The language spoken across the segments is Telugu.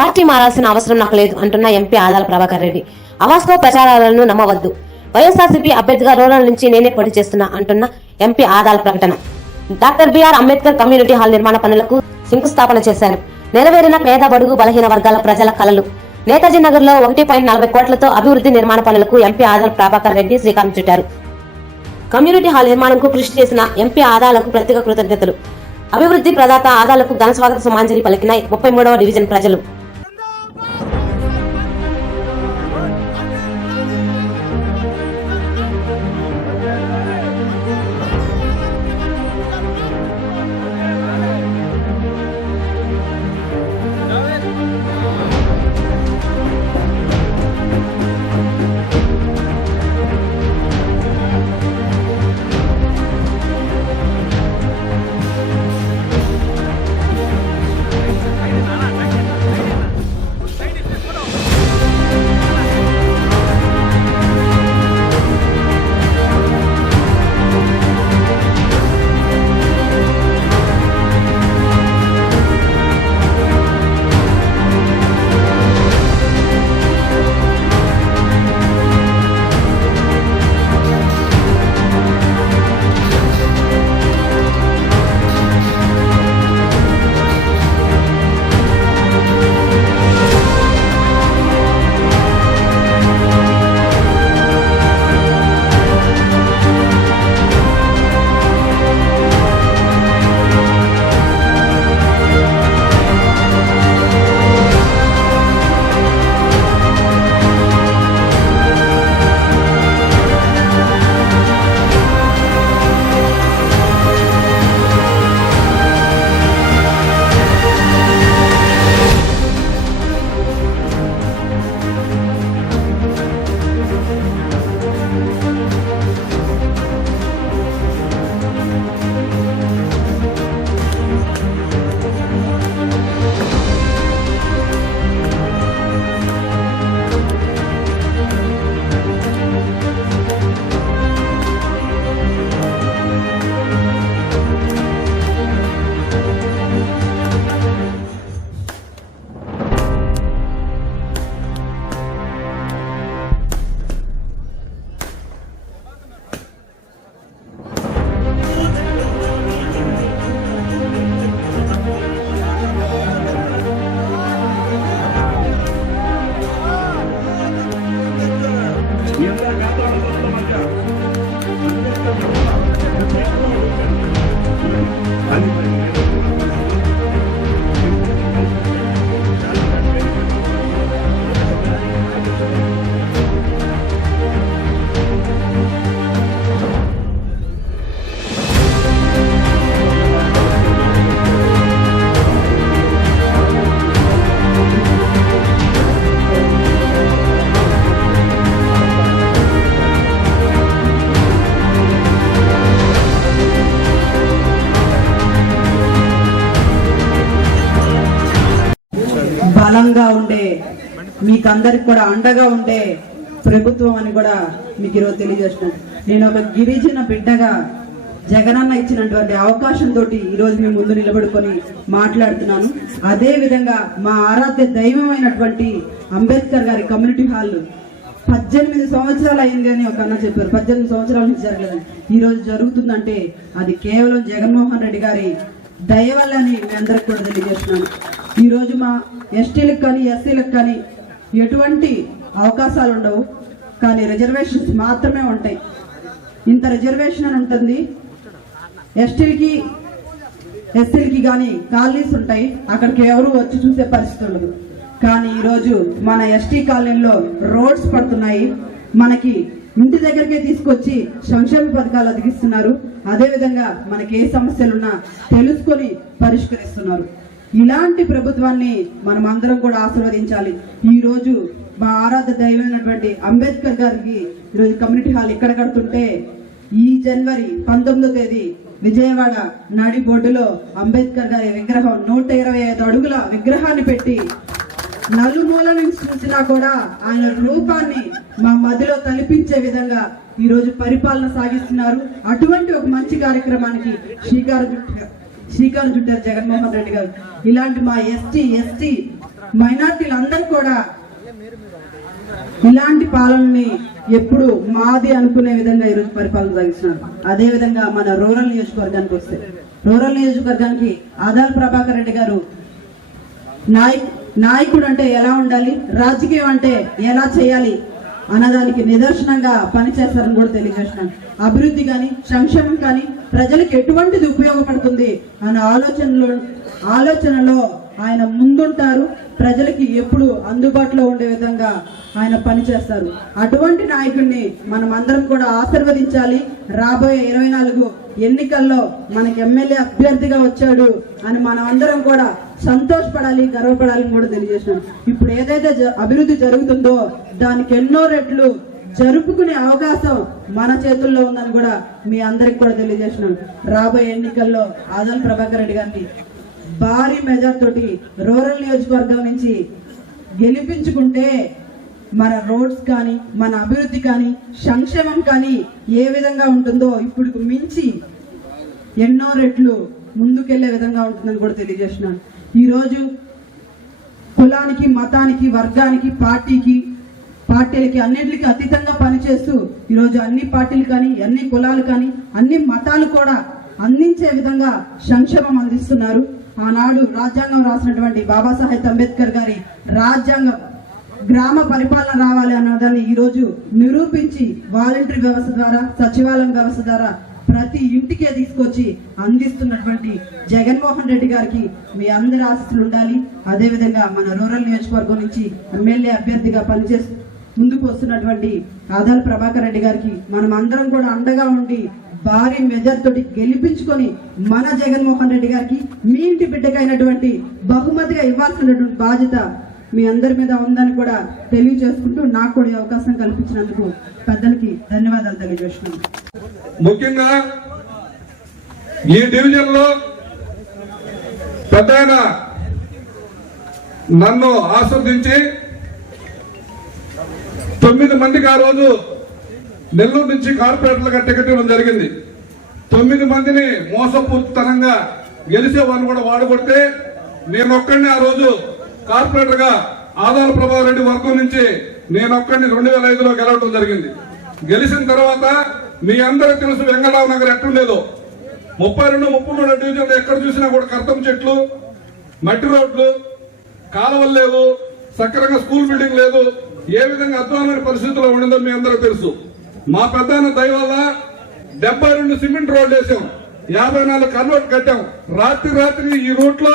పార్టీ మారాల్సిన అవసరం నాకు లేదు అంటున్న ఎంపీ ఆదాల ప్రభాకర్ రెడ్డి. అవాస్తవ ప్రచారాలను నమ్మవద్దు. వైఎస్ఆర్సీపీ అభ్యర్థిగా రూరల్ నుంచి నేనే పోటీ చేస్తున్నా అంటున్న ఎంపీ ఆదాల ప్రకటన. Doctor BR Ambedkar community hall నిర్మాణ పనులకు శంకుస్థాపన చేశారు. నెరవేరిన పేద బడుగు బలహీన వర్గాల ప్రజల కలలు. నేతాజీ నగర్ లో 1.40 కోట్లతో అభివృద్ధి నిర్మాణ పనులకు ఎంపీ ఆదాల ప్రభాకర్ రెడ్డి శ్రీకారం చుట్టారు. కమ్యూనిటీ హాల్ నిర్మాణంకు కృషి చేసిన ఎంపీ ఆదాలకు ప్రత్యేక కృతజ్ఞతలు. అభివృద్ధి ప్రదాత ఆదాలకు ఘన స్వాగత సుమాంజలి పలికిన 33వ డివిజన్ ప్రజలు. బలంగా ఉండే మీకందరికి కూడా అండగా ఉండే ప్రభుత్వం అని కూడా మీకు ఈరోజు తెలియజేస్తున్నాను. నేను ఒక గిరిజన బిడ్డగా జగనన్న ఇచ్చినటువంటి అవకాశంతో ఈరోజు మేము ముందు నిలబడుకొని మాట్లాడుతున్నాను. అదే విధంగా మా ఆరాధ్య దైవమైనటువంటి అంబేద్కర్ గారి కమ్యూనిటీ హాల్ 18 సంవత్సరాలు అయింది అని ఒక అన్న చెప్పారు. 18 సంవత్సరాల నుంచి జరగలేదని ఈ రోజు జరుగుతుందంటే అది కేవలం జగన్మోహన్ రెడ్డి గారి దయ వల్లని మీ అందరికి కూడా తెలియజేస్తున్నాను. ఈ రోజు మా ఎస్టీలకు కానీ ఎస్సీలకు కానీ ఎటువంటి అవకాశాలు ఉండవు, కానీ రిజర్వేషన్స్ మాత్రమే ఉంటాయి. ఇంత రిజర్వేషన్ అని ఉంటుంది. ఎస్టీలకి ఎస్సీలకి కానీ కాలనీస్ ఉంటాయి, అక్కడికి ఎవరు వచ్చి చూసే పరిస్థితి ఉండదు. కానీ ఈరోజు మన ఎస్టీ కాలనీలో రోడ్స్ పడుతున్నాయి, మనకి ఇంటి దగ్గరికే తీసుకొచ్చి సంక్షేమ పథకాలు అదిగిస్తున్నారు. అదేవిధంగా మనకి ఏ సమస్యలున్నా తెలుసుకొని పరిష్కరిస్తున్నారు. ఇలాంటి ప్రభుత్వాన్ని మనం అందరం కూడా ఆశీర్వదించాలి. ఈ రోజు మా ఆరాధ్య దైవమైనటువంటి అంబేద్కర్ గారికి ఈరోజు కమ్యూనిటీ హాల్ ఇక్కడ కడుతుంటే ఈ జనవరి 19వ తేదీ విజయవాడ నాడి బోర్డులో అంబేద్కర్ గారి విగ్రహం 125 అడుగుల విగ్రహాన్ని పెట్టి నలుమూల నుంచి చూసినా కూడా ఆయన రూపాన్ని మా మధ్యలో తలపించే విధంగా ఈ రోజు పరిపాలన సాగిస్తున్నారు. అటువంటి ఒక మంచి కార్యక్రమానికి శ్రీకారం చుట్టారు జగన్మోహన్ రెడ్డి గారు. ఇలాంటి మా ఎస్టీ మైనార్టీలందరూ కూడా ఇలాంటి పాలనని ఎప్పుడు మాది అనుకునే విధంగా ఈరోజు పరిపాలన సాగిస్తున్నారు. అదే విధంగా మన రూరల్ నియోజకవర్గానికి వస్తే, రూరల్ నియోజకవర్గానికి ఆదాల ప్రభాకర్ రెడ్డి గారు నాయకుడు అంటే ఎలా ఉండాలి, రాజకీయం అంటే ఎలా చేయాలి అన్నదానికి నిదర్శనంగా పనిచేస్తారని కూడా తెలియజేస్తున్నాను. అభివృద్ధి కానీ సంక్షేమం కానీ ప్రజలకు ఎటువంటిది ఉపయోగపడుతుంది అనే ఆలోచనలో ఆయన ముందుంటారు. ప్రజలకి ఎప్పుడు అందుబాటులో ఉండే విధంగా ఆయన పనిచేస్తారు. అటువంటి నాయకుడిని మనం అందరం కూడా ఆశీర్వదించాలి. రాబోయే 24 ఎన్నికల్లో మనకి ఎమ్మెల్యే అభ్యర్థిగా వచ్చాడు అని మనం అందరం కూడా సంతోషపడాలి, గర్వపడాలని కూడా తెలియజేస్తున్నాను. ఇప్పుడు ఏదైతే అభివృద్ధి జరుగుతుందో దానికి ఎన్నో రెట్లు జరుపుకునే అవకాశం మన చేతుల్లో ఉందని కూడా మీ అందరికి కూడా తెలియజేస్తున్నాను. రాబోయే ఎన్నికల్లో ఆదాల ప్రభాకర్ రెడ్డి గారిని భారీ మెజార్ తోటి రూరల్ నియోజకవర్గం నుంచి గెలిపించుకుంటే మన రోడ్స్ కానీ, మన అభివృద్ధి కానీ, సంక్షేమం కానీ ఏ విధంగా ఉంటుందో ఇప్పుడు మించి ఎన్నో రెట్లు ముందుకెళ్లే విధంగా ఉంటుందని కూడా తెలియజేస్తున్నాను. ఈరోజు కులానికి, మతానికి, వర్గానికి, పార్టీలకి అన్నింటికి అతీతంగా పనిచేస్తూ ఈరోజు అన్ని పార్టీలు కానీ, అన్ని కులాలు కానీ, అన్ని మతాలు కూడా అందించే విధంగా సంక్షేమం అందిస్తున్నారు. ఆనాడు రాజ్యాంగం రాసినటువంటి బాబాసాహెబ్ అంబేద్కర్ గారి రాజ్యాంగం గ్రామ పరిపాలన రావాలి అన్నదాన్ని ఈరోజు నిరూపించి వాలంటరీ వ్యవస్థ ద్వారా, సచివాలయం వ్యవస్థ ద్వారా ప్రతి ఇంటికే తీసుకొచ్చి అందిస్తున్నటువంటి జగన్మోహన్ రెడ్డి గారికి మీ అందరి ఆశీస్సులు ఉండాలి. అదేవిధంగా మన రూరల్ నియోజకవర్గం నుంచి ఎమ్మెల్యే అభ్యర్థిగా పనిచేస్తూ ముందుకు వస్తున్నటువంటి ఆదాల ప్రభాకర్ రెడ్డి గారికి మనం అందరం కూడా అండగా ఉండి భారీ మెజార్ తోటి గెలిపించుకొని మన జగన్మోహన్ రెడ్డి గారికి మీ ఇంటి బిడ్డకైనటువంటి బహుమతిగా ఇవ్వాల్సినటువంటి బాధ్యత మీ అందరి మీద ఉందని కూడా తెలియజేసుకుంటూ నాకు కూడా అవకాశం కల్పించినందుకు పెద్దలకి ధన్యవాదాలు తెలియజేస్తున్నాను. ముఖ్యంగా ఈ డివిజన్ లో పెద్ద నన్ను ఆస్వాదించి 9 మందికి ఆ రోజు నెల్లూరు నుంచి కార్పొరేటర్లుగా టికెట్ ఇవ్వడం జరిగింది. 9 మందిని మోసపూర్తితనంగా గెలిచే వాళ్ళు కూడా వాడగొడితే నేనొక్కడిని ఆ రోజు కార్పొరేటర్ గా ఆదాల ప్రభాకర్ రెడ్డి వర్గం నుంచి నేనొక్కడిని 2005లో గెలవడం జరిగింది. గెలిచిన తర్వాత మీ అందరికీ తెలుసు వెంగళరావు నగర్ ఎట్లుండేదో. 32, 33 డివిజన్లు ఎక్కడ చూసినా కూడా కర్తం చెట్లు, మట్టి రోడ్లు, కాలువలు లేవు, సక్రంగా స్కూల్ బిల్డింగ్ లేదు. ఏ విధంగా అధ్వానమైన పరిస్థితుల్లో ఉండిందో మీ అందరూ తెలుసు. మా పెద్ద దయ వల్ల 72 సిమెంట్ రోడ్లు వేసాం, 54 కన్వర్ట్ కట్టాం. రాత్రి ఈ రూట్ లో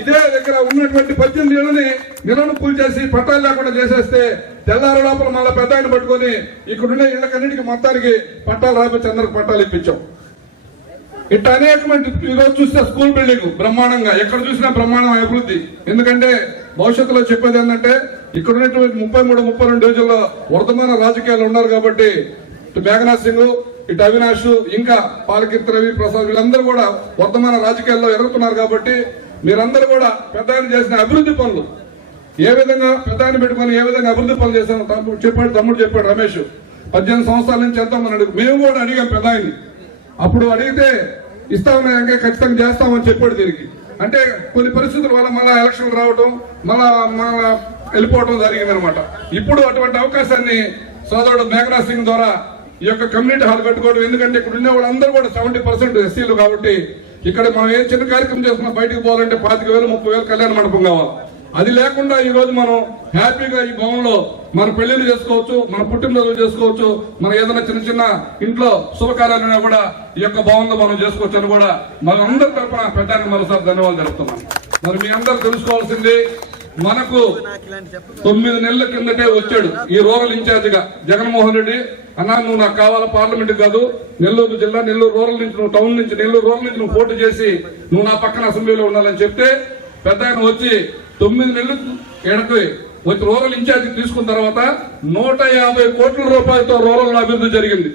ఇదే దగ్గర ఉన్నటువంటి 18 ఇళ్లని నిలను పూల్ చేసి పట్టాలు లేకుండా చేసేస్తే తెల్లారి లోపల మళ్ళీ పెద్ద ఆయన పట్టుకొని ఇక్కడున్న ఇళ్లకన్నిటికీ మొత్తానికి పట్టాలు రాపించి అందరికి పట్టాలు ఇప్పించాం. ఇట్లా అనేకమంది ఈరోజు చూస్తే స్కూల్ బిల్డింగ్ బ్రహ్మాండంగా ఎక్కడ చూసినా బ్రహ్మాండం అభివృద్ధి. ఎందుకంటే భవిష్యత్తులో చెప్పేది ఏంటంటే ఇక్కడ ఉన్నటువంటి 33, 32 డివిజన్లో వర్తమాన రాజకీయాలు ఉన్నారు కాబట్టి ఇటు మేఘనాథ్ సింగ్, ఇటు అవినాష్, ఇంకా పాలకీర్తి రవి ప్రసాద్ వీళ్ళందరూ కూడా వర్తమాన రాజకీయాల్లో ఎదుగుతున్నారు. కాబట్టి మీరందరూ కూడా పెద్ద ఆయన చేసిన అభివృద్ధి పనులు ఏ విధంగా పెద్ద ఆయన పెట్టుకొని ఏ విధంగా అభివృద్ధి పనులు చేశాను తమ్ముడు చెప్పాడు రమేష్. 18 సంవత్సరాల నుంచి ఎంతోమని అడుగు మేము కూడా అడిగాం పెద్ద ఆయన్ని. అప్పుడు అడిగితే ఇస్తామని ఇంకా ఖచ్చితంగా చేస్తామని చెప్పాడు. దీనికి అంటే కొన్ని పరిస్థితుల వల్ల మళ్ళా ఎలక్షన్లు రావడం, మళ్ళా వెళ్ళిపోవడం జరిగింది అనమాట. ఇప్పుడు అటువంటి అవకాశాన్ని సోదరుడు మేఘనాథ్ సింగ్ ద్వారా ఈ యొక్క కమ్యూనిటీ హాల్ కట్టుకోవడం. ఎందుకంటే ఇక్కడ ఉండే వాళ్ళందరూ కూడా 70% ఎస్సీలు కాబట్టి ఇక్కడ మనం ఏ చిన్న కార్యక్రమం చేసుకున్నా బయటకు పోవాలంటే 25,000, 30,000 కళ్యాణ మండపం కావాలి. అది లేకుండా ఈ రోజు మనం హ్యాపీగా ఈ భవన్లో మన పెళ్లిళ్ళు చేసుకోవచ్చు, మన పుట్టినరోజులు చేసుకోవచ్చు, మన ఏదైనా చిన్న చిన్న ఇంట్లో శుభకార్యాలైనా కూడా ఈ యొక్క భవన్లో మనం చేసుకోవచ్చు అని కూడా మన అందరి తరఫున పెద్దానికి మరోసారి ధన్యవాదాలు తెలుపుతున్నాం. మరి మీ అందరూ తెలుసుకోవాల్సింది, మనకు 9 నెలల కిందటే వచ్చాడు ఈ రూరల్ ఇన్ఛార్జ్ గా జగన్మోహన్ రెడ్డి. అన్నా నువ్వు నాకు కావాలా పార్లమెంట్ కాదు, నెల్లూరు జిల్లా, నెల్లూరు రూరల్ నుంచి, నువ్వు టౌన్ నుంచి, నెల్లూరు రూరల్ నుంచి నువ్వు పోటీ చేసి నువ్వు నా పక్కన అసెంబ్లీలో ఉండాలని చెప్తే పెద్ద ఆయన వచ్చి 9 నెలలు ఎడకి వచ్చి రూరల్ ఇన్ఛార్జ్ తీసుకున్న తర్వాత 150 కోట్ల రూపాయలతో రూరల్ అభివృద్ధి జరిగింది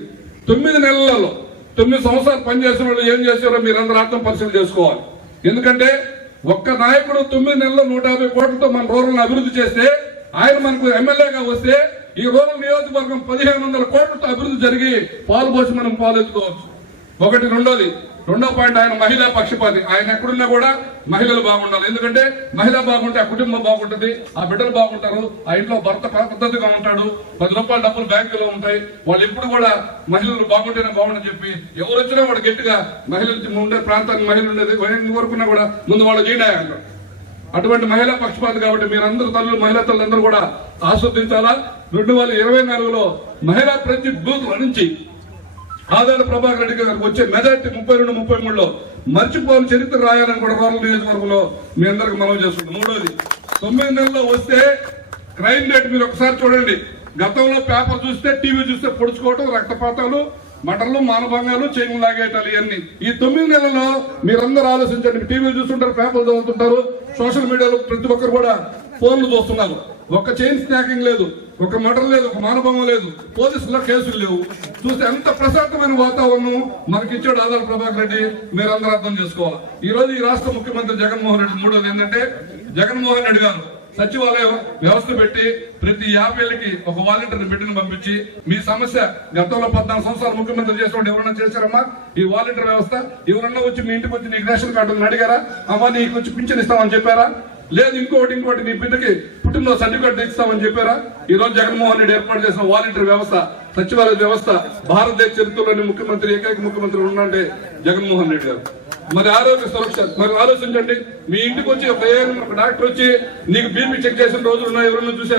9 నెలలలో. 9 సంవత్సరాలు పనిచేసిన వాళ్ళు ఏం చేశారో మీరందరూ ఆత్మ పరిశీలన చేసుకోవాలి. ఎందుకంటే ఒక్క నాయకుడు 9 నెలల్లో 150 కోట్లతో మన రూరల్ అభివృద్ధి చేస్తే, ఆయన మనకు ఎమ్మెల్యేగా వస్తే ఈ రూరల్ నియోజకవర్గం 1,500 కోట్లతో అభివృద్ధి జరిగి పాలు పోసి మనం పాలెత్తుకోవచ్చు. రెండో పాయింట్, ఆయన మహిళా పక్షపాతి. ఆయన ఎక్కడున్నా కూడా మహిళలు బాగుండాలి. ఎందుకంటే మహిళ బాగుంటే ఆ కుటుంబం బాగుంటుంది, ఆ బిడ్డలు బాగుంటారు, ఆ ఇంట్లో భర్త పద్ధతిగా ఉంటాడు, 10 రూపాయల డబ్బులు బ్యాంకులో ఉంటాయి. వాళ్ళు ఎప్పుడు కూడా మహిళలు బాగుంటేనే బాగుండని చెప్పి ఎవరు వచ్చినా కూడా గట్టిగా మహిళలు ఉండే ప్రాంతానికి మహిళలు ఉండేది వరకున్నా కూడా ముందు వాళ్ళు చేయడా అంటారు. అటువంటి మహిళా పక్షపాతి కాబట్టి మీరందరూ తల్లులు, మహిళా తల్లులందరూ కూడా ఆస్వాదించాలా. 2024లో మహిళా ప్రతి బూత్ నుంచి ఆదాల ప్రభాకర్ రెడ్డి గారికి వచ్చే మెజార్టీ 32-33లో మర్చిపోని చరిత్ర రాయాలని కూడా రూరల్ నియోజకవర్గంలో మీ అందరికి మనం చేస్తున్నాం. మూడోది, 9 నెలల్లో వస్తే క్రైమ్ రేట్ మీరు ఒకసారి చూడండి. గతంలో పేపర్ చూస్తే, టీవీ చూస్తే పొడుచుకోవటం, రక్తపాతాలు, మటర్లు, మానభంగాలు, చైన్లు లాగేయటాలు ఇవన్నీ. ఈ 9 నెలల్లో మీరందరూ ఆలోచించండి. టీవీలు చూస్తుంటారు, పేపర్లు చదువుతుంటారు, సోషల్ మీడియాలో ప్రతి ఒక్కరు కూడా ఫోన్లు చూస్తున్నారు. ఒక చైన్ స్నాకింగ్ లేదు, ఒక మటర్ లేదు, ఒక మానభంగం లేదు, పోలీసుల్లో కేసులు లేవు. చూస్తే ఎంత ప్రశాంతమైన వాతావరణం మనకిచ్చాడు ఆదాల ప్రభాకర్ రెడ్డి. మీరందరూ అర్థం చేసుకోవాలి. ఈ రోజు ఈ రాష్ట్ర ముఖ్యమంత్రి జగన్మోహన్ రెడ్డి. మూడోది ఏంటంటే, జగన్మోహన్ రెడ్డి గారు సచివాలయ వ్యవస్థ పెట్టి ప్రతి 50 ఏళ్ళకి ఒక వాలంటీర్ బిడ్డను పంపించి మీ సమస్య గతంలో 14 సంవత్సరాలు ముఖ్యమంత్రి చేసినప్పుడు ఎవరన్నా చేశారమ్మా ఈ వాలంటీర్ వ్యవస్థ? ఎవరన్నా వచ్చి మీ ఇంటికి వచ్చి నీకు రేషన్ కార్డు ఉందని అడిగారా? అమ్మా నీకు వచ్చి పింఛన్ ఇస్తామని చెప్పారా? లేదు ఇంకోటి నీ బిడ్డకి పుట్టినరోజు సర్టిఫికేట్ ఇస్తామని చెప్పారా? ఈ రోజు జగన్మోహన్ రెడ్డి ఏర్పాటు చేసిన వాలంటీర్ వ్యవస్థ, సచివాలయ వ్యవస్థ భారతదేశ చరిత్రలోని ముఖ్యమంత్రి, ఏకైక ముఖ్యమంత్రి ఉన్నంటే జగన్మోహన్ రెడ్డి గారు. మరి ఆరోగ్య సురక్ష, మరి ఆలోచించండి. మీ ఇంటికి వచ్చి ఒక డాక్టర్ వచ్చి నీకు బీపీ చెక్ చేసిన రోజులు ఉన్నాయి, ఎవరన్నా చూసారు?